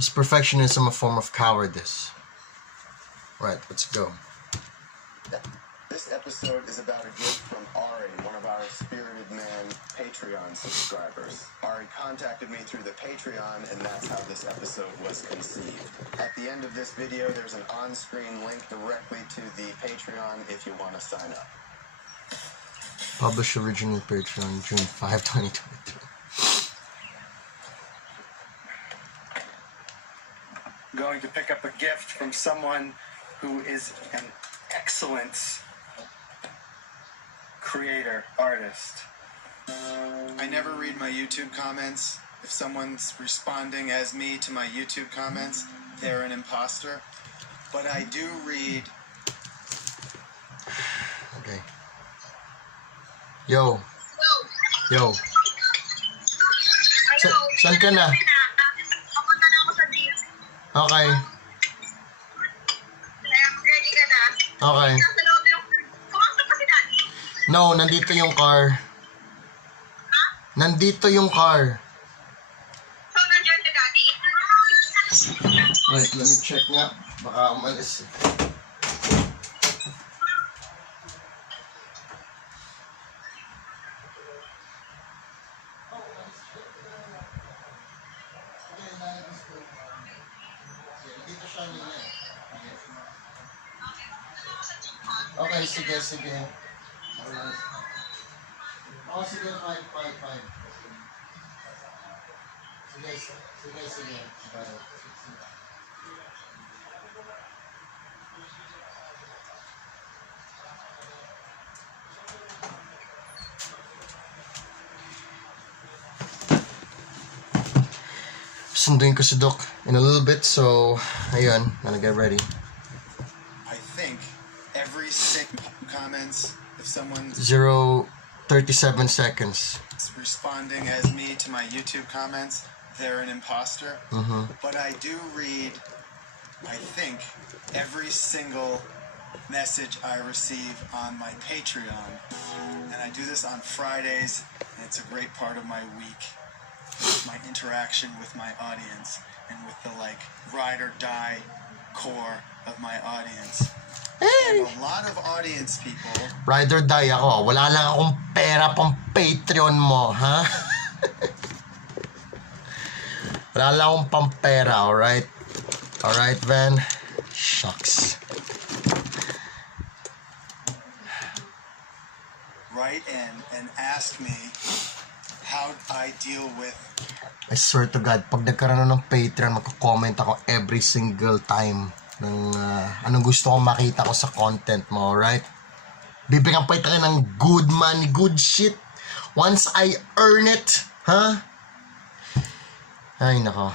Is perfectionism a form of cowardice? Right, let's go. This episode is about a gift from Ari, one of our Spirited Man Patreon subscribers. Ari contacted me through the Patreon, and that's how this episode was conceived. At the end of this video, there's an on-screen link directly to the Patreon if you want to sign up. Publish original Patreon, June 5, 2023. Going to pick up a gift from someone who is an excellent creator, artist. I never read my YouTube comments. If someone's responding as me to my YouTube comments, they're an imposter. But I do read. Okay. Yo. Yo. Saan ka na? Okay. Ready ka na? Okay. Nasa loob yung... Kumakta pa si Daddy? No, nandito yung car. Ha? Nandito yung car. So, nandiyan si Daddy? Wait, let me check nga. Baka umalis. Okay, sige. Sige, fine. Sige. Sunduin ko si Doc in a little bit, so ayun, gonna get ready. I think every single comments, if someone's 0:37 seconds. responding as me to my YouTube comments, they're an imposter. But I do read, I think, every single message I receive on my Patreon. And I do this on Fridays, and it's a great part of my week. My interaction with my audience and with the ride or die core of my audience. And a lot of audience people. Ride or die ako. Wala lang akong pera pang Patreon mo, ha? Wala lang akong pampera, alright? Alright, Van? Shucks. Write in and ask me how I deal with. I swear to God, pag nagkaroon ng Patreon, magko-comment ako every single time ng anong gusto kong makita ko sa content mo, alright? Bibigyan pa ito ng good money, good shit. Once I earn it, ha? Ay, nako.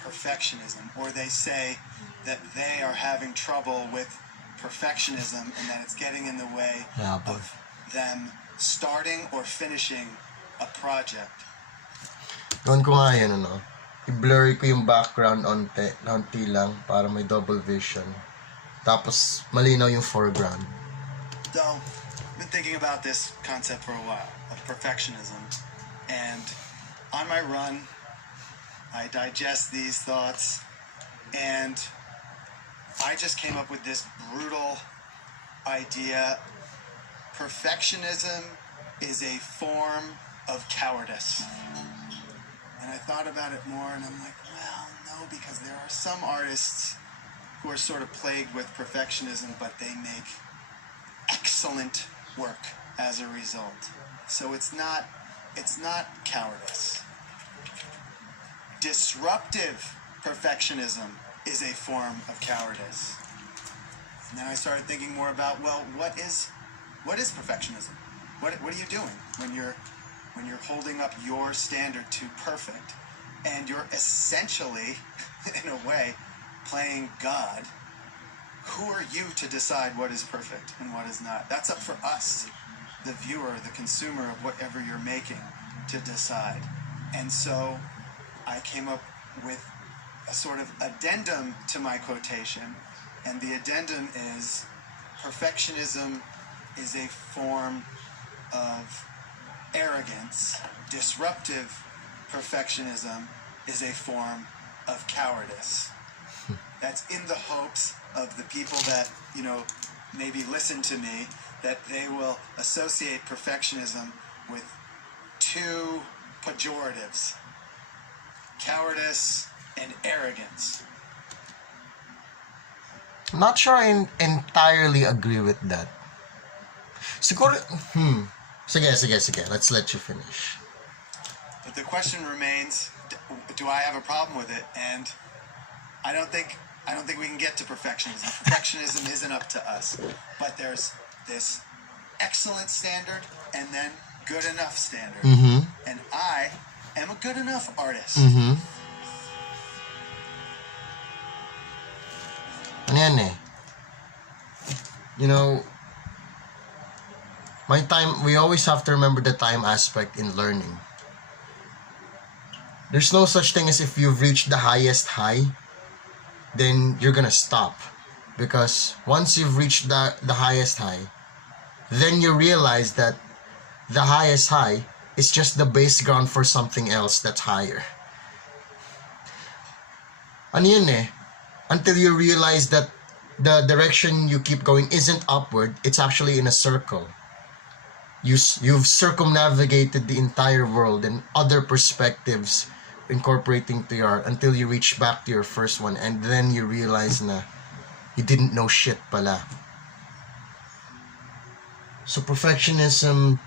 Perfectionism, or they say that they are having trouble with perfectionism and that it's getting in the way of them starting or finishing a project. Gawin ko nga yan, ano? I-blurry ko yung background onti lang para may double vision. Tapos, malinaw yung foreground. So, I've been thinking about this concept for a while, of perfectionism. And on my run, I digest these thoughts, and I just came up with this brutal idea. Perfectionism is a form of cowardice. And I thought about it more, and I'm like, well, no, because there are some artists who are sort of plagued with perfectionism, but they make excellent work as a result. So it's not cowardice. Disruptive perfectionism is a form of cowardice. And then I started thinking more about, well, what is perfectionism? What are you doing when you're holding up your standard to perfect, and you're essentially, in a way, playing God? Who are you to decide what is perfect and what is not? That's up for us, the viewer, the consumer of whatever you're making, to decide. And so I came up with a sort of addendum to my quotation, and the addendum is, perfectionism is a form of arrogance. Disruptive perfectionism is a form of cowardice. That's in the hopes of the people that, maybe listen to me, that they will associate perfectionism with two pejoratives: cowardice and arrogance. Not sure I entirely agree with that. Siguro, Sige. Let's let you finish. But the question remains, do I have a problem with it? And I don't think we can get to perfectionism. Perfectionism isn't up to us. But there's this excellent standard and then good enough standard. And I am a good enough artist. Ano yan eh? We always have to remember the time aspect in learning. There's no such thing as if you've reached the highest high, then you're gonna stop. Because once you've reached the highest high, then you realize that the highest high is just the base ground for something else that's higher. Ano yun eh? Until you realize that the direction you keep going isn't upward, it's actually in a circle. You've circumnavigated the entire world and other perspectives incorporating to your until you reach back to your first one, and then you realize na you didn't know shit pala. So perfectionism,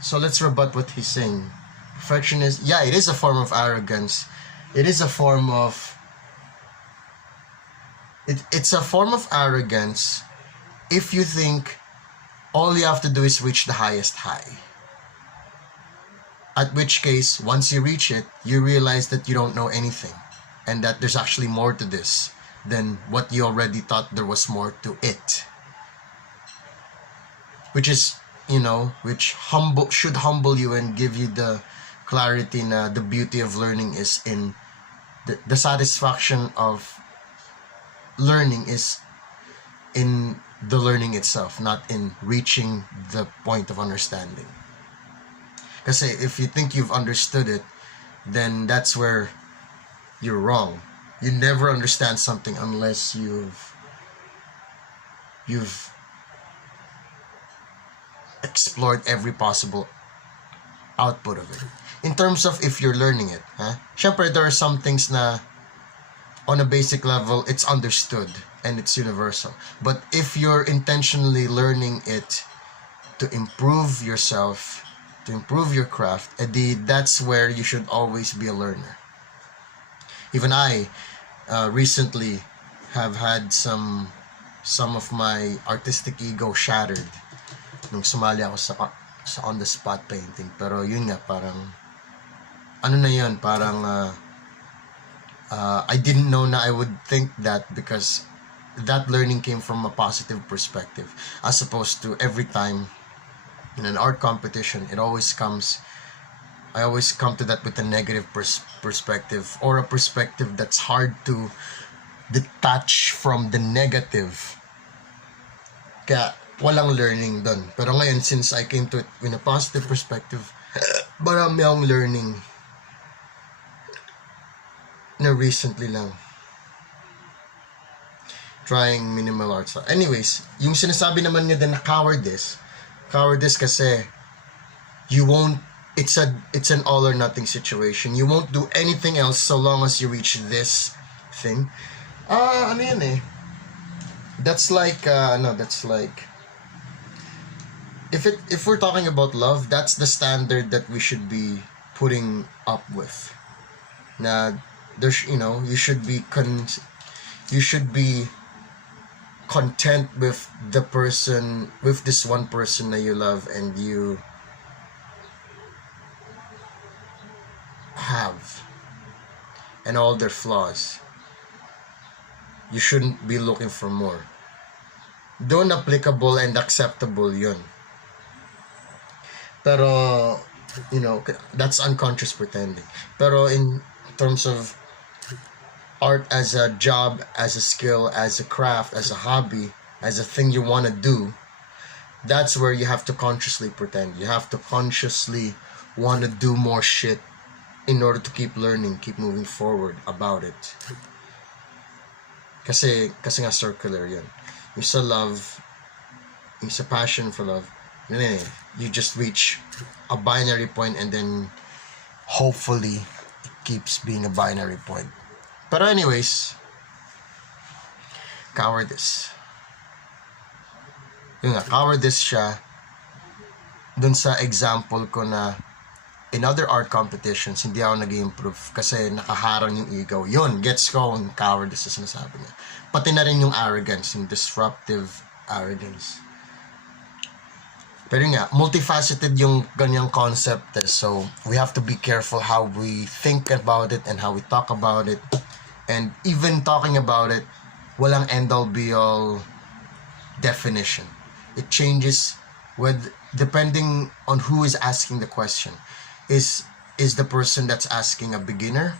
so let's rebut what he's saying. Perfectionism, yeah, it is a form of arrogance. It is a form of it's a form of arrogance if you think all you have to do is reach the highest high. At which case, once you reach it, you realize that you don't know anything and that there's actually more to this than what you already thought there was more to it. Which is, which should humble you and give you the clarity na the beauty of learning is in the satisfaction of learning is in the learning itself, not in reaching the point of understanding. Kasi if you think you've understood it, then that's where you're wrong. You never understand something unless you've explored every possible output of it. In terms of if you're learning it, syempre there are some things na on a basic level it's understood and it's universal. But if you're intentionally learning it to improve yourself, to improve your craft, that's where you should always be a learner. Even I recently have had some of my artistic ego shattered nung sumali ako sa on-the-spot painting. Pero yun nga, parang I didn't know na I would think that, because that learning came from a positive perspective, as opposed to every time in an art competition, I always come to that with a negative perspective, or a perspective that's hard to detach from the negative. Kaya walang learning dun. Pero ngayon, since I came to it with a positive perspective, marami akong learning na recently lang. Trying minimal art. Anyways, yung sinasabi naman niya din na cowardice kasi it's an all or nothing situation. You won't do anything else so long as you reach this thing. Ano yan eh? That's like if we're talking about love, that's the standard that we should be putting up with. Na there's, you should be content with this one person that you love and you have, and all their flaws. You shouldn't be looking for more. Doon applicable and acceptable yun. Pero, that's unconscious pretending. Pero in terms of art as a job, as a skill, as a craft, as a hobby, as a thing you want to do, that's where you have to consciously pretend. You have to consciously want to do more shit in order to keep learning, keep moving forward about it. Kasi nga circular yan. Yung sa love, yung sa passion for love, yun eh, you just reach a binary point and then hopefully it keeps being a binary point. Pero anyways, cowardice. Yun nga, cowardice siya dun sa example ko na in other art competitions, hindi ako nag-improve kasi nakaharang yung ego. Yun, gets ko ang cowardice na sinasabi niya. Pati na rin yung arrogance, yung disruptive arrogance. Pero nga, multifaceted yung ganyang concept eh. So, we have to be careful how we think about it and how we talk about it. And even talking about it, walang end-all be-all definition. It changes depending on who is asking the question. Is the person that's asking a beginner,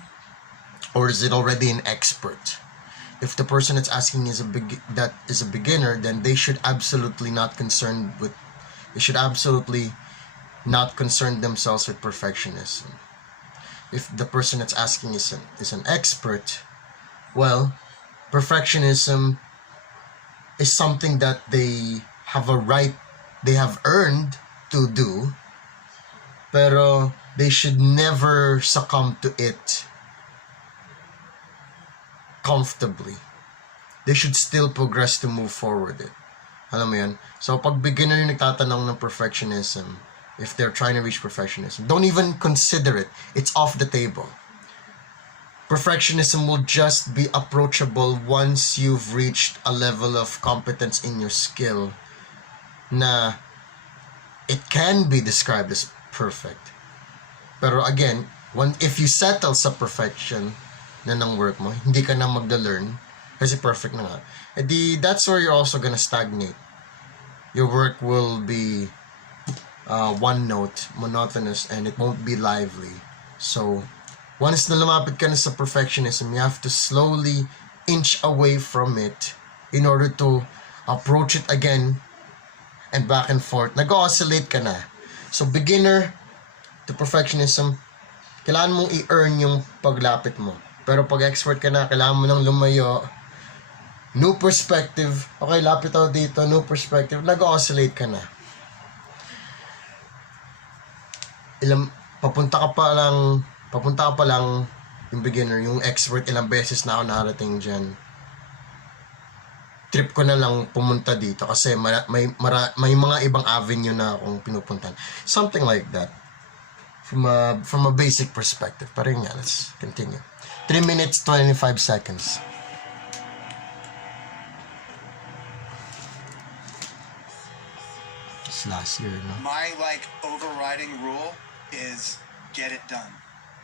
or is it already an expert? If the person that's asking is a beginner, then they should absolutely not concern themselves with perfectionism. If the person that's asking is an expert, well, perfectionism is something that they have earned to do, pero they should never succumb to it comfortably. They should still progress to move forward it. Alam mo yun? So, pag beginner yung nagtatanong ng perfectionism, if they're trying to reach perfectionism, don't even consider it. It's off the table. Perfectionism will just be approachable once you've reached a level of competence in your skill na it can be described as perfect. Pero again, if you settle sa perfection na ng work mo, hindi ka na magda-learn kasi perfect na nga, that's where you're also gonna stagnate. Your work will be one note, monotonous, and it won't be lively. So, once na lumapit ka na sa perfectionism, you have to slowly inch away from it in order to approach it again and back and forth. Nag-oscillate ka na. So, beginner to perfectionism, kailangan mong i-earn yung paglapit mo. Pero pag expert ka na, kailangan mo nang lumayo. New perspective. Okay, lapit ako dito. New perspective. Nag-oscillate ka na. Papunta ka pa lang yung beginner, yung expert, ilang beses na ako nakarating dyan. Trip ko na lang pumunta dito kasi may mga ibang avenue na akong pinupuntan. Something like that. From a basic perspective. Pero yun nga, let's continue. 3 minutes, 25 seconds. It's last year, no? My overriding rule is get it done.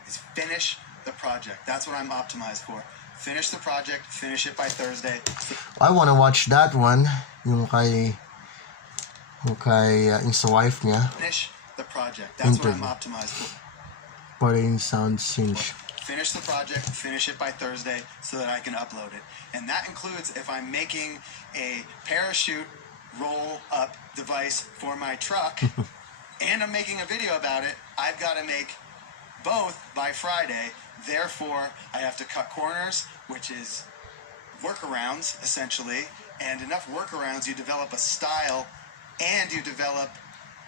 Is finish the project. That's what I'm optimized for. Finish the project, finish it by Thursday. I wanna watch that one. Yung kay yung sa wife niya. Finish the project. That's what I'm Interview. optimized for. Parang sound cinch. Finish the project, finish it by Thursday so that I can upload it. And that includes if I'm making a parachute roll-up device for my truck and I'm making a video about it, I've got to make both by Friday. Therefore, I have to cut corners, which is workarounds, essentially. And enough workarounds, you develop a style and you develop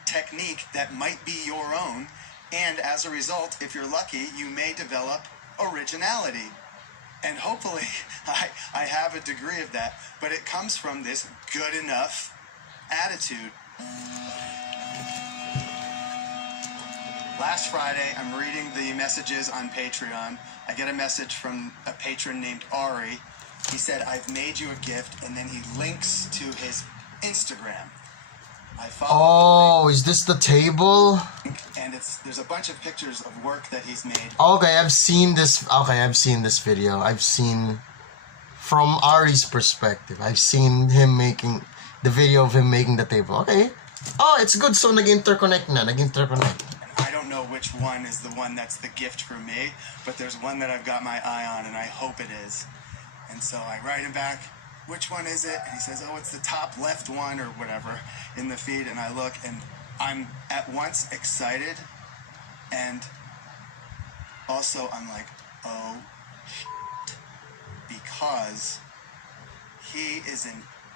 technique that might be your own. And as a result, if you're lucky, you may develop originality. And hopefully, I have a degree of that. But it comes from this good enough attitude. Last Friday, I'm reading the messages on Patreon. I get a message from a patron named Ari. He said, I've made you a gift, and then he links to his Instagram. I follow Oh, is this the table? the link, and there's a bunch of pictures of work that he's made. Okay, I've seen this. Okay, I've seen this video. I've seen from Ari's perspective. I've seen him making the video of him making the table. Okay. Oh, it's good. So nag-interconnect na. Nag-interconnect. I don't know which one is the one that's the gift for me, but there's one that I've got my eye on, and I hope it is. And so I write him back, which one is it? And he says, oh, it's the top left one or whatever in the feed. And I look, and I'm at once excited and also I'm like, oh, because he is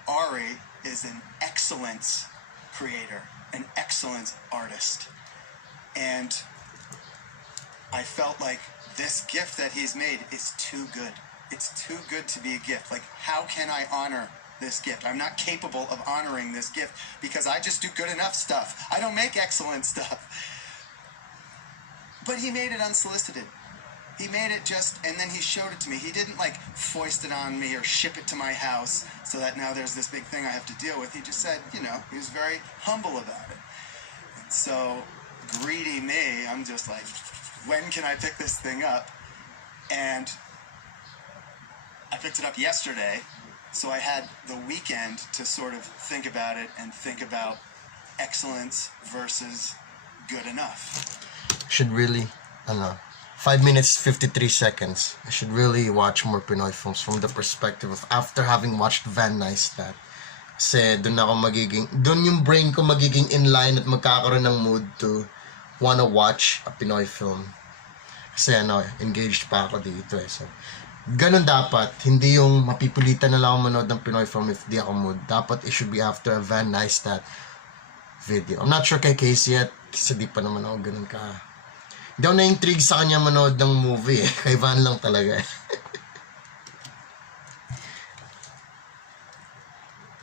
Ari is an excellence creator, an excellence artist. And I felt like this gift that he's made is too good. It's too good to be a gift. Like, how can I honor this gift? I'm not capable of honoring this gift because I just do good enough stuff. I don't make excellent stuff. But he made it unsolicited. He made it just, and then he showed it to me. He didn't like foist it on me or ship it to my house so that now there's this big thing I have to deal with. He just said, you know, he was very humble about it. And so, greedy me, I'm just like, when can I pick this thing up? And I picked it up yesterday, so I had the weekend to sort of think about it and think about excellence versus good enough. Should really, 5 minutes, 53 seconds. I should really watch more Pinoy films from the perspective of after having watched Van Neistat. Kasi doon yung brain ko magiging inline at magkakaroon ng mood to wanna watch a Pinoy film. Kasi engaged pa ako dito eh. So, ganun dapat. Hindi yung mapipilitan na lang ako manood ng Pinoy film if di ako mood. Dapat it should be after a Van Neistat video. I'm not sure kay Casey yet kasi di pa naman ako ganun ka. Hindi ako na-intrigue sa kanya manood ng movie eh. Kay Van lang talaga eh.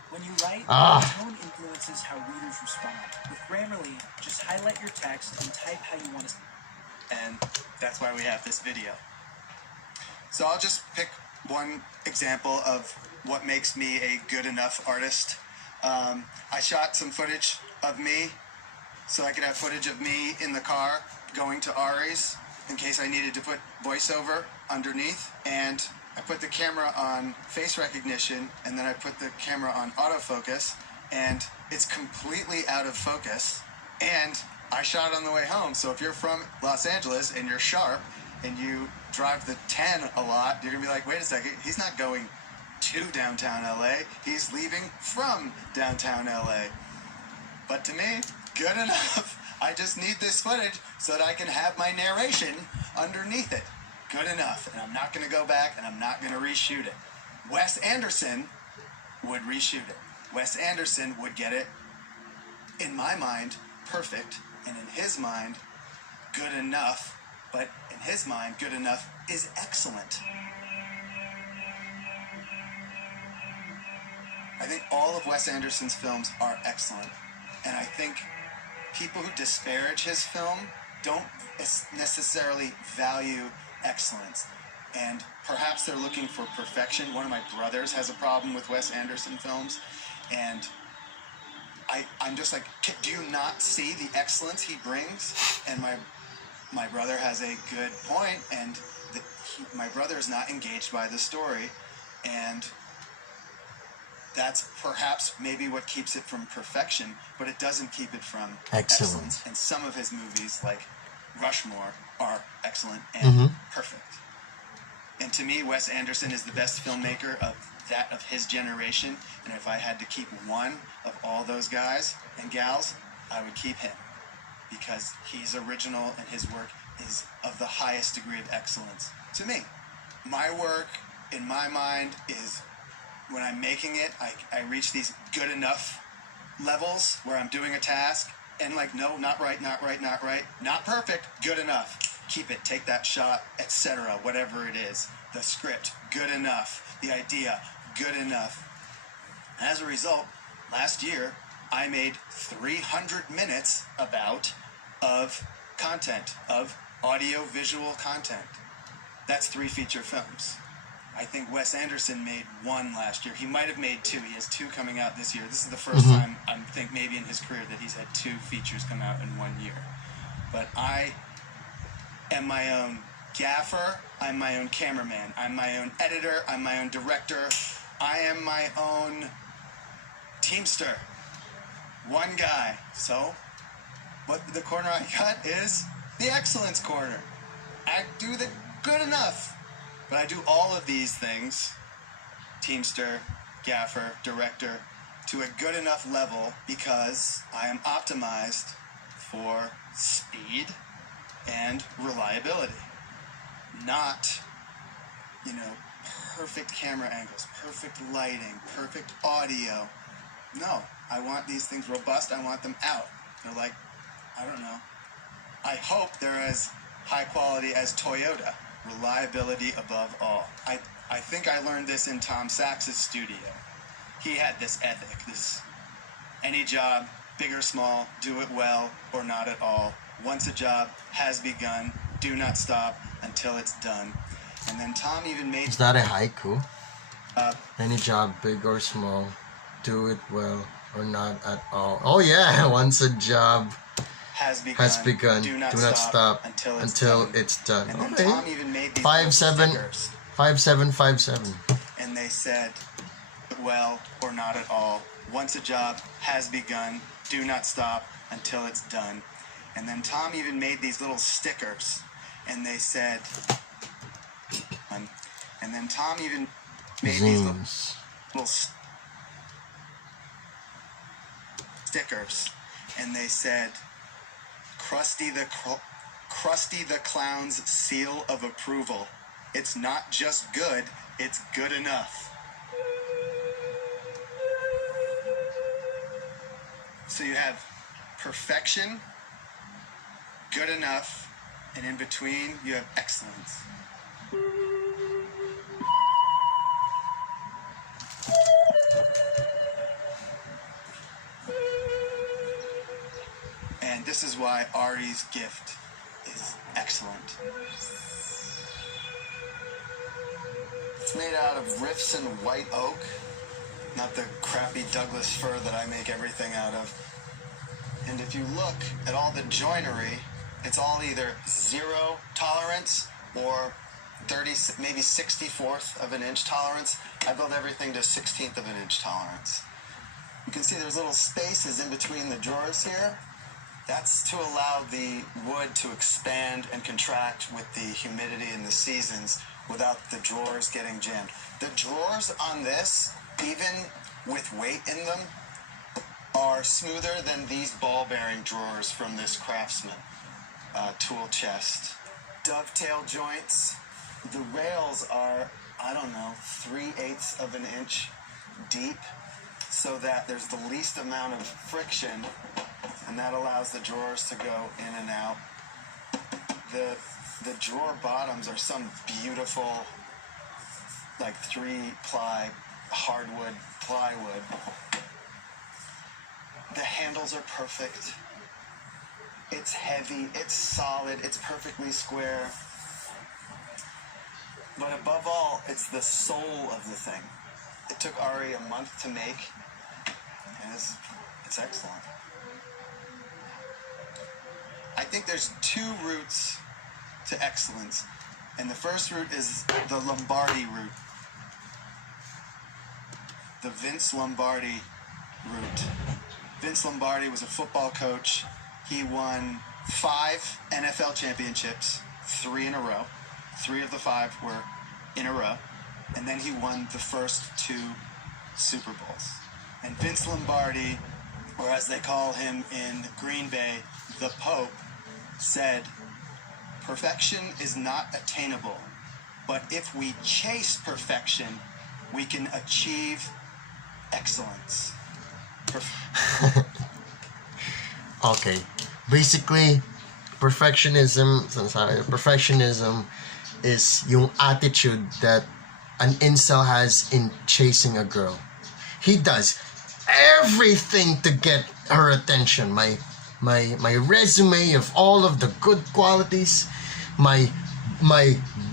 When you write, your tone influences how readers respond. With Grammarly, just highlight your text and type how you want to. And that's why we have this video. So I'll just pick one example of what makes me a good enough artist. I shot some footage of me so I could have footage of me in the car going to Ari's in case I needed to put voiceover underneath. And I put the camera on face recognition and then I put the camera on autofocus and it's completely out of focus. And I shot it on the way home. So if you're from Los Angeles and you're sharp and you drive the 10 a lot, you're gonna be like, wait a second, he's not going to downtown LA, he's leaving from downtown LA. But to me, good enough. I just need this footage so that I can have my narration underneath it. Good enough. And I'm not gonna go back and I'm not gonna reshoot it. Wes Anderson would reshoot it. Wes Anderson would get it, in my mind, perfect, and in his mind, good enough. But in his mind, good enough is excellent. I think all of Wes Anderson's films are excellent. And I think people who disparage his film don't necessarily value excellence. And perhaps they're looking for perfection. One of my brothers has a problem with Wes Anderson films. And I'm just like, do you not see the excellence he brings? And my brother has a good point, and my brother is not engaged by the story, and that's perhaps maybe what keeps it from perfection, but it doesn't keep it from excellence. And some of his movies, like Rushmore, are excellent and perfect. And to me, Wes Anderson is the best filmmaker of his generation, and if I had to keep one of all those guys and gals, I would keep him, because he's original and his work is of the highest degree of excellence to me. My work, in my mind, is when I'm making it, I reach these good enough levels where I'm doing a task and like, no, not right, not right, not right, not perfect, good enough. Keep it, take that shot, etc., whatever it is. The script, good enough. The idea, good enough. As a result, last year, I made 300 minutes of content, of audio-visual content. That's 3 feature films. I think Wes Anderson made 1 last year. He might have made 2. He has 2 coming out this year. This is the first time, I think, maybe in his career that he's had 2 features come out in 1 year. But I am my own gaffer. I'm my own cameraman. I'm my own editor. I'm my own director. I am my own teamster. One guy. So, what the corner I cut is the excellence corner. I do the good enough. But I do all of these things, teamster, gaffer, director, to a good enough level because I am optimized for speed and reliability. not, perfect camera angles, perfect lighting, perfect audio. No, I want these things robust. I want them out. They're like, I don't know. I hope they're as high quality as Toyota. Reliability above all. I think I learned this in Tom Sachs's studio. He had this ethic, any job, big or small, do it well or not at all. Once a job has begun, do not stop until it's done. And then Tom even made... Is that a haiku? Any job, big or small, do it well or not at all. Oh yeah, once a job has begun, do not stop until it's done. And then Okay. Tom even made these 5757. and they said, well or not at all. Once a job has begun, do not stop until it's done. And then Tom even made these little stickers, and they said, and then Tom even made these Zings. little stickers, and they said, Krusty the Clown's seal of approval. It's not just good, it's good enough. So you have perfection, good enough, and in between you have excellence. And this is why Ari's gift is excellent. It's made out of riffs and white oak, not the crappy Douglas fir that I make everything out of. And if you look at all the joinery, it's all either 0 tolerance or 30, maybe 64th of an inch tolerance. I build everything to 16th of an inch tolerance. You can see there's little spaces in between the drawers here. That's to allow the wood to expand and contract with the humidity and the seasons without the drawers getting jammed. The drawers on this, even with weight in them, are smoother than these ball-bearing drawers from this Craftsman tool chest. Dovetail joints. The rails are, 3/8 of an inch deep, so that there's the least amount of friction, and that allows the drawers to go in and out. The drawer bottoms are some beautiful, like 3-ply hardwood plywood. The handles are perfect. It's heavy, it's solid, it's perfectly square. But above all, it's the soul of the thing. It took Ari a month to make, and it's excellent. I think there's 2 routes to excellence, and the first route is the Lombardi route. The Vince Lombardi route. Vince Lombardi was a football coach. He won 5 NFL championships, 3 in a row. 3 of the 5 were in a row. And then he won the first 2 Super Bowls. And Vince Lombardi, or as they call him in Green Bay, the Pope, said, perfection is not attainable, but if we chase perfection, we can achieve excellence. Okay. Basically, perfectionism is yung attitude that an incel has in chasing a girl. He does everything to get her attention. My resume of all of the good qualities, my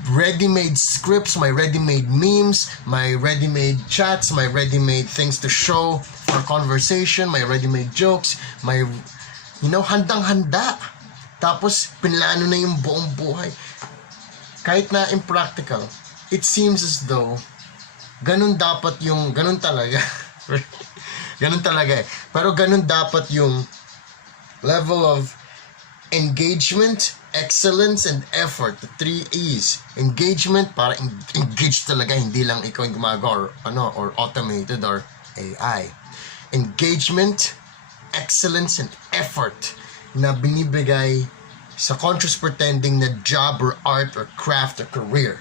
ready-made scripts, my ready-made memes, my ready-made chats, my ready-made things to show for conversation, my ready-made jokes, my handang-handa. Tapos pinlano na yung buong buhay. Kahit na impractical, it seems as though ganun talaga. Ganun talaga eh. Pero ganun dapat yung level of engagement, excellence, and effort. The 3 E's. Engagement, para engage talaga, hindi lang ikaw yung gumagawa or automated or AI. Engagement, excellence, and effort na binibigay sa conscious pretending na job or art or craft or career.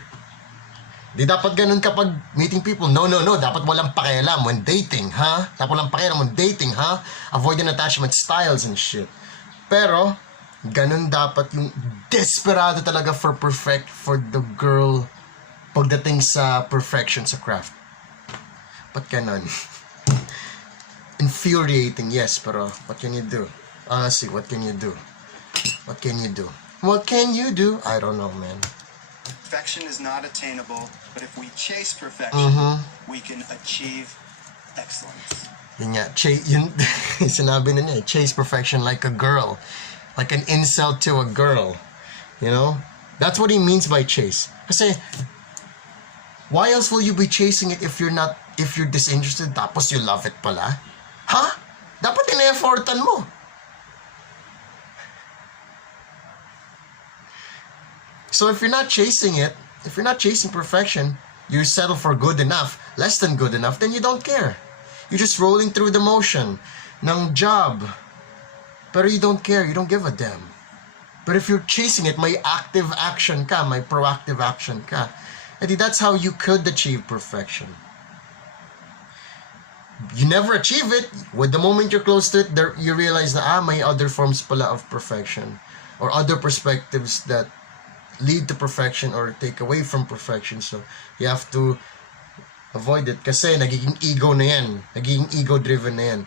Di dapat ganun kapag meeting people. No. Dapat walang pakialam when dating, ha? Dapat walang pakialam when dating, ha? Avoiding attachment styles and shit. Pero, ganun dapat yung desperado talaga for the girl pagdating sa perfection sa craft. Ba't ganun? Infuriating, yes, pero what can you do? Honestly, what can you do? What can you do? What can you do? I don't know, man. Perfection is not attainable, but if we chase perfection, we can achieve excellence. Yun nga, yun, sinabi na niya, chase perfection like a girl. Like an insult to a girl. You know? That's what he means by chase. Kasi, why else will you be chasing it if you're disinterested tapos you love it pala? Ha? Dapat ina-effortan mo. So if you're not chasing it, if you're not chasing perfection, you settle for good enough, less than good enough, then you don't care. You're just rolling through the motion ng job. Pero you don't care, you don't give a damn. But if you're chasing it, may active action ka, may proactive action ka. And that's how you could achieve perfection. You never achieve it. With the moment you're close to it, you realize na may other forms pala of perfection or other perspectives that lead to perfection or take away from perfection. So you have to avoid it kasi nagiging ego na yan. Nagiging ego-driven na yan.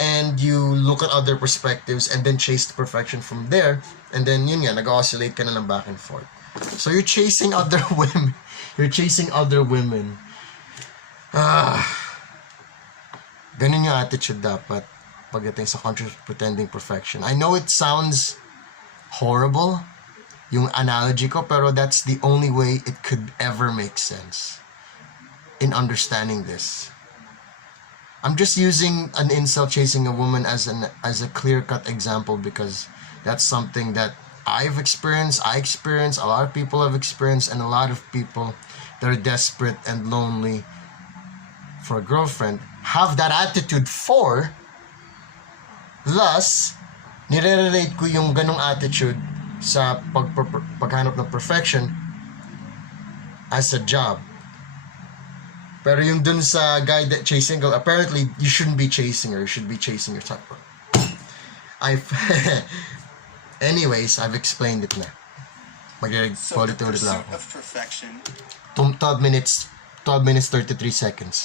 And you look at other perspectives and then chase the perfection from there. And then yun nga, nag-oscillate ka na lang back and forth. So you're chasing other women. You're chasing other women. Ganun yung attitude dapat pagdating sa conscious pretending perfection. I know it sounds horrible, yung analogy ko, pero that's the only way it could ever make sense in understanding this. I'm just using an incel chasing a woman as a clear-cut example because that's something that I've experienced, a lot of people have experienced, and a lot of people that are desperate and lonely for a girlfriend have that attitude for. Thus, nire-relate ko yung ganong attitude sa paghanap ng perfection as a job. Pero yung dun sa guy that chasing girl, apparently you shouldn't be chasing her, you should be chasing yourself. Anyways, I've explained it na. So the Mag-ulit lang pursuit ako. of perfection, 12 minutes 33 seconds.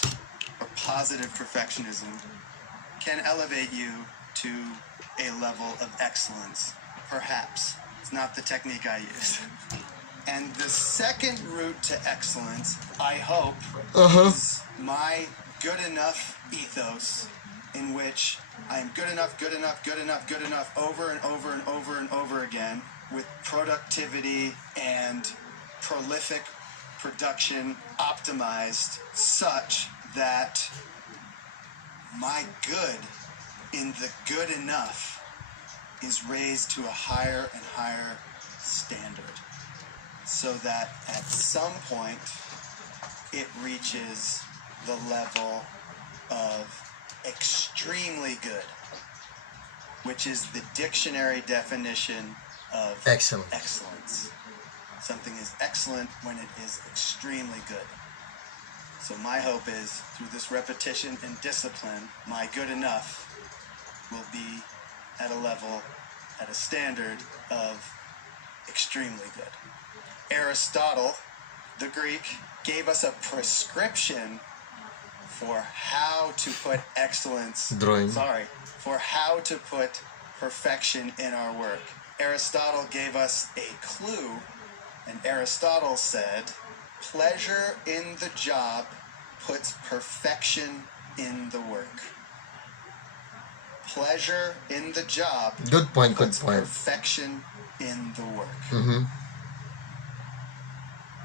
or positive perfectionism, can elevate you to a level of excellence. Perhaps. It's not the technique I use. And the second route to excellence, I hope, is my good enough ethos, in which I'm good enough, over and over and over and over again, with productivity and prolific production optimized such that my good in the good enough is raised to a higher and higher standard, so that at some point it reaches the level of extremely good, which is the dictionary definition of excellence. Something is excellent when it is extremely good. So my hope is, through this repetition and discipline, my good enough will be at a level, at a standard of extremely good. Aristotle, the Greek, gave us a prescription for how to put for how to put perfection in our work. Aristotle gave us a clue, and Aristotle said, pleasure in the job puts perfection in the work. Pleasure in the job puts perfection in the work.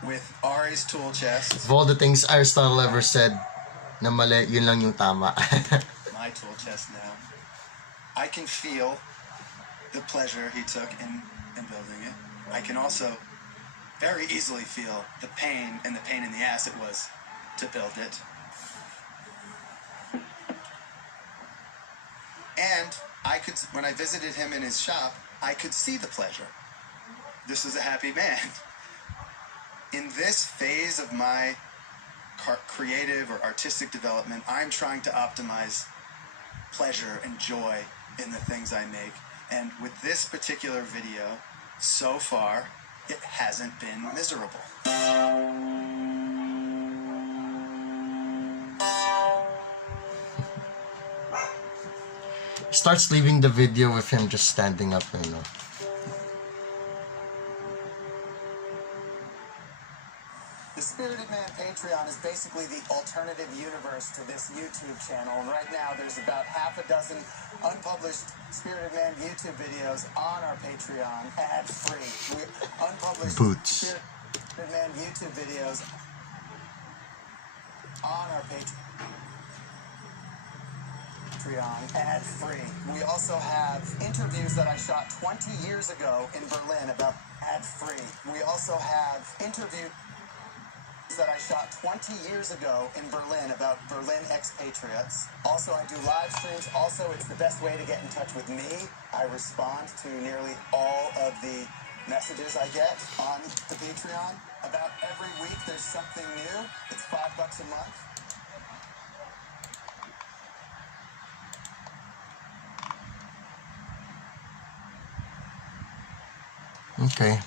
With Ari's tool chest, Of all the things Aristotle ever said na mali, yun lang yung tama. my tool chest now, I can feel the pleasure he took in building it. I can also very easily feel the pain in the ass it was to build it. And when I visited him in his shop, I could see the pleasure. this is a happy man. In this phase of my creative or artistic development, I'm trying to optimize pleasure and joy in the things I make. And with this particular video, so far, it hasn't been miserable. Starts leaving the video with him just standing up, you know. The Spirited Man Patreon is basically the alternative universe to this YouTube channel. And right now, there's about half a dozen unpublished Spirited Man YouTube videos on our Patreon, ad-free. Unpublished Boots. Spirited Man YouTube videos on our Patreon, ad-free. We also have interviews that I shot 20 years ago in Berlin about ad-free. We also have interviews that I shot 20 years ago in Berlin about Berlin expatriates. Also, I do live streams. Also, it's the best way to get in touch with me. I respond to nearly all of the messages I get on the Patreon. About every week, there's something new. It's $5 a month. Okay.